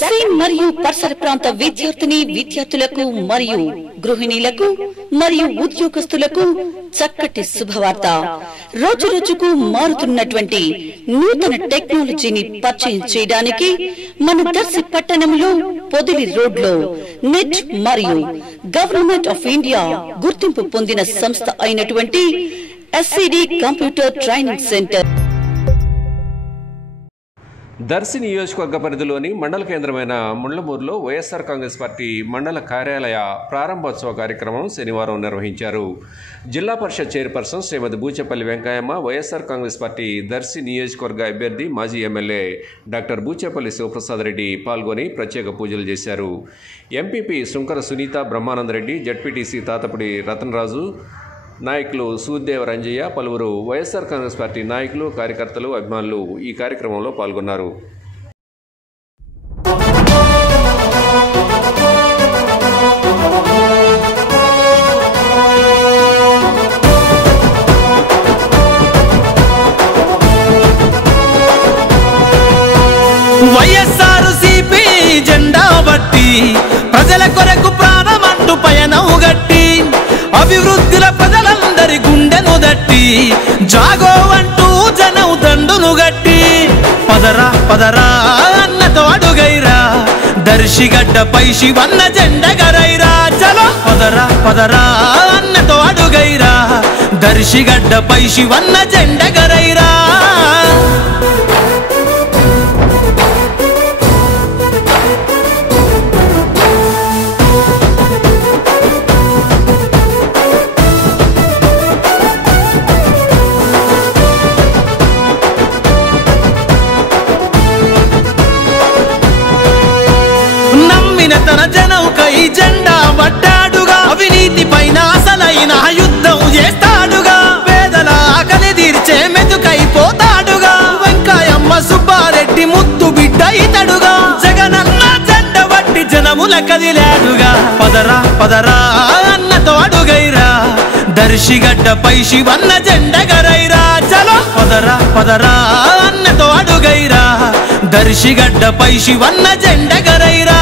దర్శి మరియు పరిసర ప్రాంత విద్యార్థులకు మరియు గృహిణీలకు మరియు ఉద్యోగస్తులకు చక్కటి శుభవార్త. రోజు రోజుకు మారుతున్నటువంటి నూతన టెక్నాలజీని పరిచయం చేయడానికి మన దర్శి పట్టణంలో పొదిలి రోడ్లో నెట్ మరియు గవర్నమెంట్ ఆఫ్ ఇండియా గుర్తింపు పొందిన సంస్థ అయినటువంటి SCD computer training centre Darsi నియోజకవర్గ పరిధిలోని మండల కేంద్రమైన ముండ్లమూరులో వైఎస్ఆర్ కాంగ్రెస్ పార్టీ మండల కార్యాలయ ప్రారంభోత్సవ కార్యక్రమం శనివారం నిర్వహించారు. జిల్లా పరిషత్ చైర్పర్సన్ శ్రీమతి బూచేపల్లి వెంకయ్యమ్మ, వైఎస్ఆర్ కాంగ్రెస్ పార్టీ దర్శి నియోజకవర్గ అభ్యర్థి మాజీ ఎమ్మెల్యే డాక్టర్ బూచేపల్లి శివప్రసాద్ రెడ్డి పాల్గొని ప్రత్యేక పూజలు చేశారు. ఎంపీపీ శుంకర సునీత బ్రహ్మానందరెడ్డి, జడ్పీటీసీ తాతపుడి రతనరాజు, నాయకులు సూర్దేవ రంజయ్య, పలువురు వైఎస్ఆర్ కాంగ్రెస్ పార్టీ నాయకులు, కార్యకర్తలు, అభిమానులు ఈ కార్యక్రమంలో పాల్గొన్నారు. వైఎస్ఆర్సీపీ జెండా బట్టి ప్రజల కొరకు ప్రాణమంటూ పయనం గట్టి అభివృద్ధిల ప్రజలందరి గుండెను దట్టి జాగో అంటూ జనం దండును గట్టి పదరా పదరా అన్నతో అడుగైరా దర్శిగడ్డపై శివన్న జెండగరైరా. చలో పదరా పదరా అన్నతో అడుగైరా దర్శిగడ్డపై శివన్న జెండగరైరా. తన జనంకై జెండా పట్టాడుగా, అవినీతి పైన అసలైన యుద్ధం చేస్తాడుగా, పేదల ఆకలి తీర్చే మెతుకైపోతాడుగా, వెంకయ్యమ్మ సుబ్బారెడ్డి ముద్దు బిడ్డ ఇతడుగా, జగనన్న జెండ బట్టి జనముల కదిలాడుగా. పదరా పదరా అన్నతో అడుగైరా దర్శిగడ్డపై శివన్న జెండగరైరా. చలో పదరా పదరా అన్నతో అడుగైరా దర్శిగడ్డపై శివన్న జెండగరైరా.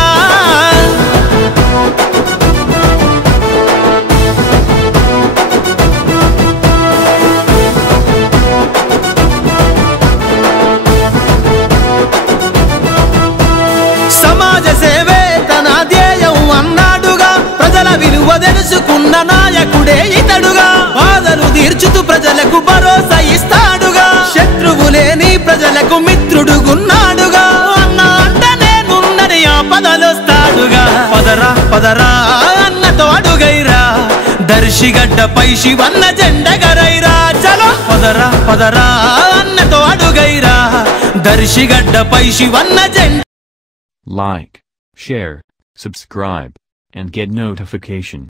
సమాజ సేవే తన ధ్యేయం అన్నాడుగా, ప్రజల విలువ తెలుసుకున్న నాయకుడే ఇతడుగా, బాధలు తీర్చుతూ ప్రజలకు భరోసా ఇస్తాడుగా, శత్రువులేని ప్రజలకు మిత్రుడుగున్నాడుగా, అన్న అంట నేనున్నని ఆపదలొస్తాడుగా. పదరా పదరా అన్నతో అడుగైరా దర్శిగడ్డపై శివన్న జెండగరైరా. చలో పదరా పదరా అన్నతో అడుగైరా దర్శిగడ్డపై శివన్న జెండ. Like, share, subscribe, and get notification.